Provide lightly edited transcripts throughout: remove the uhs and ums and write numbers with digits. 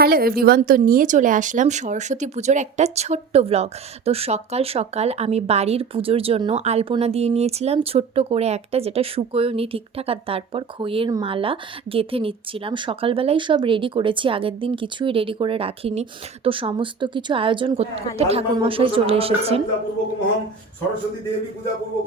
Hello everyone, তো নিয়ে চলে আসলাম সরস্বতী পুজোর একটা ছোট্ট ব্লগ। তো সকাল সকাল আমি বাড়ির পুজোর জন্য আলপনা দিয়ে নিয়েছিলাম ছোট্ট করে একটা, যেটা শুকোয়নি ঠিকঠাক, আর তারপর খইয়ের মালা গেঁথে নিচ্ছিলাম। সকালবেলাই সব রেডি করেছি, আগের দিন কিছুই রেডি করে রাখিনি। তো সমস্ত কিছু আয়োজন করতে করতে ঠাকুরমশাই চলে এসেছেন। সরস্বতী দেবী পূজা পূর্বক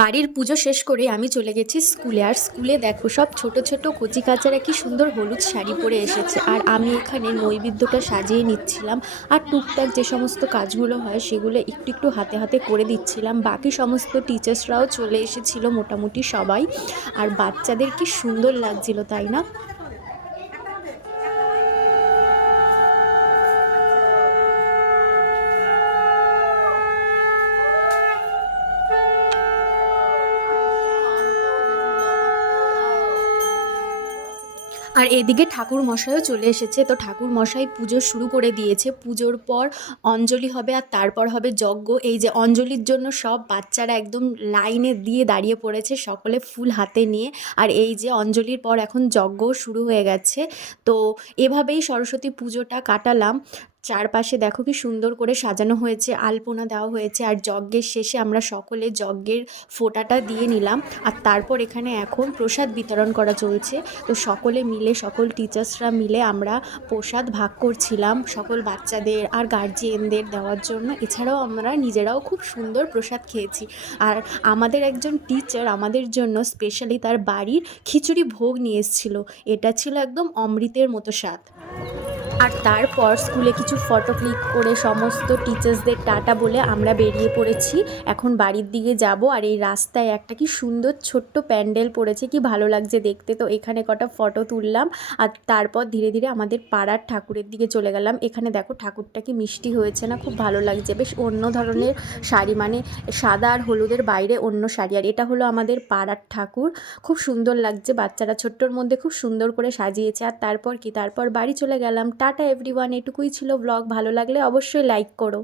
বাড়ির পুজো শেষ করে আমি চলে গেছি স্কুলে। আর স্কুলে দেখো সব ছোট ছোট কচি কাচারা কি সুন্দর হলুদ শাড়ি পরে এসেছে, আর আমি এখানে নৈবেদ্যটা সাজিয়ে নিচ্ছিলাম। আর টুকটাক যে সমস্ত কাজগুলো হয় সেগুলো একটু একটু হাতে হাতে করে দিচ্ছিলাম। বাকি সমস্ত টিচার্সরাও চলে এসেছিল মোটামুটি সবাই। আর বাচ্চাদের কি সুন্দর লাগছিল, তাই না? আর এদিকে ঠাকুর মশাইও চলে এসেছে। তো ঠাকুর মশাই পুজো শুরু করে দিয়েছে। পুজোর পর অঞ্জলি হবে, আর তারপর হবে যজ্ঞ। এই যে অঞ্জলির জন্য সব বাচ্চারা একদম লাইনে দিয়ে দাঁড়িয়ে পড়েছে, সকলে ফুল হাতে নিয়ে। আর এই যে অঞ্জলির পর এখন যজ্ঞ শুরু হয়ে গেছে। তো এভাবেই সরস্বতী পুজোটা কাটালাম। চারপাশে দেখো কি সুন্দর করে সাজানো হয়েছে, আলপনা দেওয়া হয়েছে, আর যজ্ঞের শেষে আমরা সকলে যজ্ঞের ফোঁটাটা দিয়ে নিলাম। আর তারপর এখানে এখন প্রসাদ বিতরণ করা চলছে। তো সকলে মিলে, সকল টিচার্সরা মিলে আমরা প্রসাদ ভাগ করছিলাম সকল বাচ্চাদের আর গার্জিয়ানদের দেওয়ার জন্য। এছাড়াও আমরা নিজেরাও খুব সুন্দর প্রসাদ খেয়েছি। আর আমাদের একজন টিচার আমাদের জন্য স্পেশালি তার বাড়ির খিচুড়ি ভোগ নিয়ে এসেছিল। এটা ছিল একদম অমৃতের মতো স্বাদ। আর তারপর স্কুলে কিছু ফটো ক্লিক করে সমস্ত টিচার্সদের টাটা বলে আমরা বেরিয়ে পড়েছি। এখন বাড়ির দিকে যাব। আর এই রাস্তায় একটা কি সুন্দর ছোট্ট প্যান্ডেল পড়েছে, কি ভালো লাগছে দেখতে। তো এখানে কটা ফটো তুললাম। আর তারপর ধীরে ধীরে আমাদের পাড়ার ঠাকুরের দিকে চলে গেলাম। এখানে দেখো ঠাকুরটা কি মিষ্টি হয়েছে না, খুব ভালো লাগছে। বেশ অন্য ধরনের শাড়ি, মানে সাদা আর হলুদের বাইরে অন্য শাড়ি। আর এটা হলো আমাদের পাড়ার ঠাকুর, খুব সুন্দর লাগছে। বাচ্চারা ছোট্টর মধ্যে খুব সুন্দর করে সাজিয়েছে। আর তারপর বাড়ি চলে গেলাম। টাটা এভরিওয়ান, এটুকুই ছিল ব্লগ। ভালো লাগলে অবশ্যই লাইক করো।